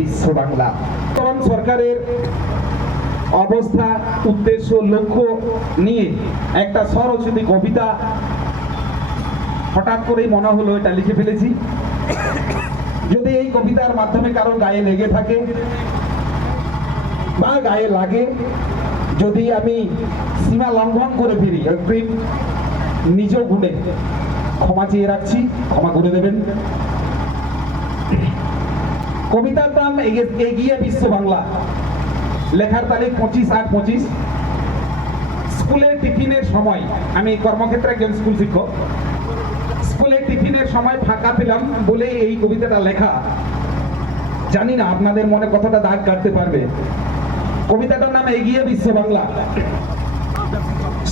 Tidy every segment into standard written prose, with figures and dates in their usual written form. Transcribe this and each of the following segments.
বিশ্ব বাংলা। বর্তমান সরকারের অবস্থা, উদ্দেশ্য, লক্ষ্য নিয়ে একটা স্বরচিত কবিতা হঠাৎ করেই মনে হলো এটা লিখে ফেলেছি। যদি এই কবিতার মাধ্যমে কারো গায়ে লেগে থাকে বা গায়ে লাগে, যদি আমি সীমা লঙ্ঘন করে ফিরি, নিজ গুণে ক্ষমা চেয়ে রাখছি, ক্ষমা করে দেবেন। কবিতার নাম এগিয়ে বিশ্ব বাংলা। লেখার তারিখ 25/8/25। স্কুলের টিফিনের সময়, আমি কর্মক্ষেত্রে একজন স্কুল শিক্ষক, স্কুলের টিফিনের সময় ফাঁকা পেলাম বলে এই কবিতাটা লেখা। জানি না আপনাদের মনে কতটা দাগ কাটতে পারবে। কবিতাটার নাম এগিয়ে বিশ্ব বাংলা।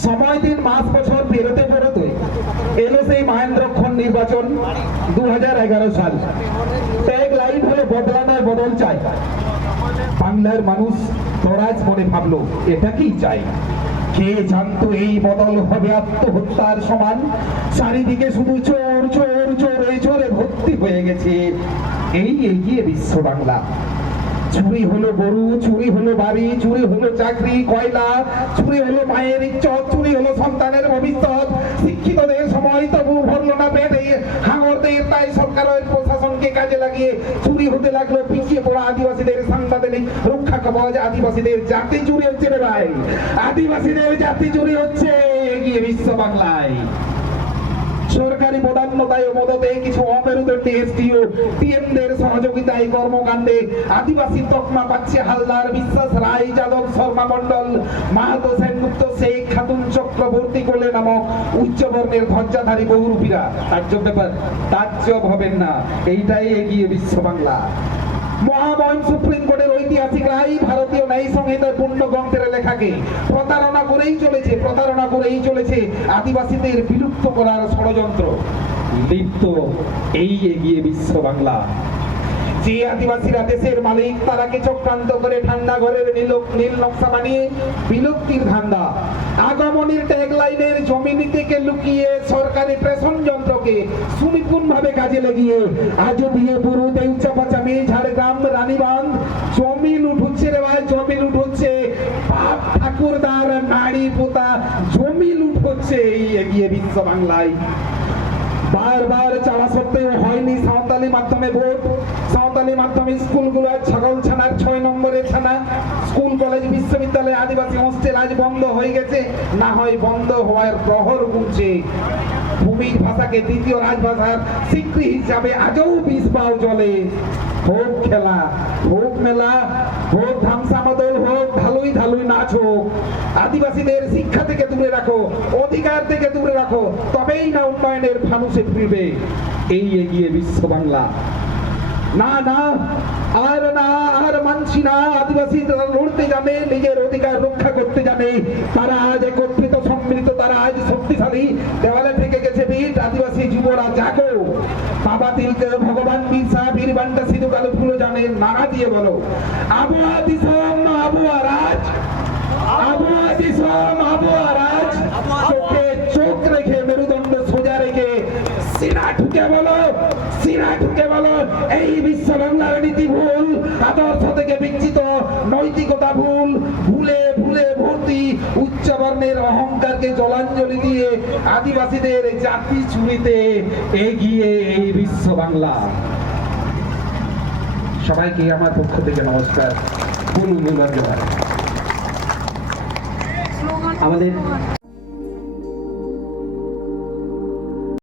সময়, দিন, মাস, বছর পেরোতে পেরোতে এলো সেই মহেন্দ্রক্ষণ নির্বাচন 2011 সাল। ট্যাগ লাইন হলো বদলানোর বদল চাই। বাংলার মানুষ দরাজ মনে ভাবলো এটা কি চাই। কে জানতো এই বদল হবে আত্মহত্যার সমান। চারিদিকে শুধু চোর চোর চোর, এই চোরে ভর্তি হয়ে গেছে এই এগিয়ে বিশ্ব বাংলা। চুরি হলো গরু, চুরি হলো বাড়ি, চুরি হলো চাকরি, কয়লা, চুরি হলো মায়ের ইজ্জত, চুরি হলো সন্তানের ভবিষ্যৎ। শিক্ষিতদের সময় তবু ভরলো না পেটে হাঙরদের, তাই সরকারের প্রশাসনকে কাজে লাগিয়ে চুরি হতে লাগলো পিছিয়ে পড়া আদিবাসীদের সাংবিধানিক রক্ষা কবচ। আদিবাসীদের জাতি চুরি হচ্ছে রে ভাই, আদিবাসীদের জাতি চুরি হচ্ছে এগিয়ে বিশ্ব বাংলায়। সরকারি প্রধানতায় ও মদতে কিছু অমেরুদণ্ডী এসডিও টিএমদের সহযোগিতায় কর্মকাণ্ডে আদিবাসী তকমা পাচ্ছে হালদার, বিশ্বাস, রায়, যাদব, শর্মা মন্ডল, মাহাতো, সেনগুপ্ত, শেখ, খাতুন, চক্রবর্তী কোলে নামক উচ্চবর্ণের ধ্বজাধারী বহুরূপীরা। তাজ্জব ব্যাপার, তাজ্জব হবেন না, এইটাই এগিয়ে বিশ্ব বাংলা। মহামহিম সুপ্রিম কোর্টের ঐতিহাসিক রায় ভারতীয় ন্যায় সংহিতার পূর্ণ গ্রন্থের লেখাকে প্রতারণা করেই চলেছে আদিবাসীদের বিলুপ্ত করার ষড়যন্ত্র লিপ্ত এই এগিয়ে বিশ্ব বাংলা। যে আদিবাসীরা দেশের মালিক, তারাকে চক্রান্ত করে ঠান্ডা ঘরের নীল নকশা বানিয়ে বিলুপ্তির ধান্দা। আগমনীর ট্যাগলাইনের জমি থেকে লুকিয়ে সরকারি প্রেষণ যন্ত্রকে সুনিপুণ ভাবে কাজে লাগিয়ে আজও দিয়ে পুরো দেউচাপাচামি, ঝাড়গ্রাম, রানীবাঁধ জমি লুট হচ্ছে রে ভাই, জমি লুট হচ্ছে। বাপ ঠাকুরদার নারী পোতা জমি লুট হচ্ছে এই এগিয়ে বিশ্ব বাংলায়। বারবার চাওয়া সত্ত্বেও হয়নি সাঁওতালি মাধ্যমে ভোট। সাঁওতালি মাধ্যমে স্কুলগুলো ছাগলছানার 6 নম্বরের ছানা। স্কুল, কলেজ, বিশ্ববিদ্যালয়, আদিবাসী হোস্টেল আজ বন্ধ হয়ে গেছে, না হয় বন্ধ হওয়ার প্রহর গুনছে। ভূমির ভাষাকে দ্বিতীয় রাজভাষার স্বীকৃতি হিসাবে আজও বিষ পাও জলে। হোক খেলা, হোক মেলা, হোক ধামসা মদল, হোক ঢালুই ঢালুই নাচ হোক। আদিবাসীদের শিক্ষা থেকে দূরে রাখো, অধিকার থেকে দূরে রাখো, তবেই না উন্নয়নের ফানুসে ফিরবে এই এগিয়ে বিশ্ব বাংলা। না না আর মানছি না। আদিবাসী যারা লড়তে জানে, নিজের অধিকার রক্ষা করতে জানে, তারা আজ একত্রিত, সম্মিলিত, তারা আজ শক্তিশালী। দেওয়ালে থেকে গেছে বিট, আদিবাসী যুবরা জাগো। বাবা তিলকে, ভগবান বিরসা, বীর বান্টা, সিধু কালু ফুলো জানে, নানা দিয়ে বলো আবহাওয়া দিশম আবহাওয়া রাজ, আবহাওয়া দিশম আবহাওয়া রাজ। চোখে চোখ রেখে, মেরুদণ্ড সোজা রেখে সিনা ঢুকে বলো, সিনা ঢুকে বলো এই বিশ্ব বাংলার নীতি ভুল, আদর্শ থেকে বিচ্ছিত, নৈতিকতা ভুল, ভুলে ভুলে ভর্তি উচ্চবর্ণের অহংকারকে জলাঞ্জলি দিয়ে আদিবাসীদের জাতি চুরিতে এগিয়ে এই বিশ্ব বাংলা। সবাইকে আমার পক্ষ থেকে নমস্কার। বলুন আমাদের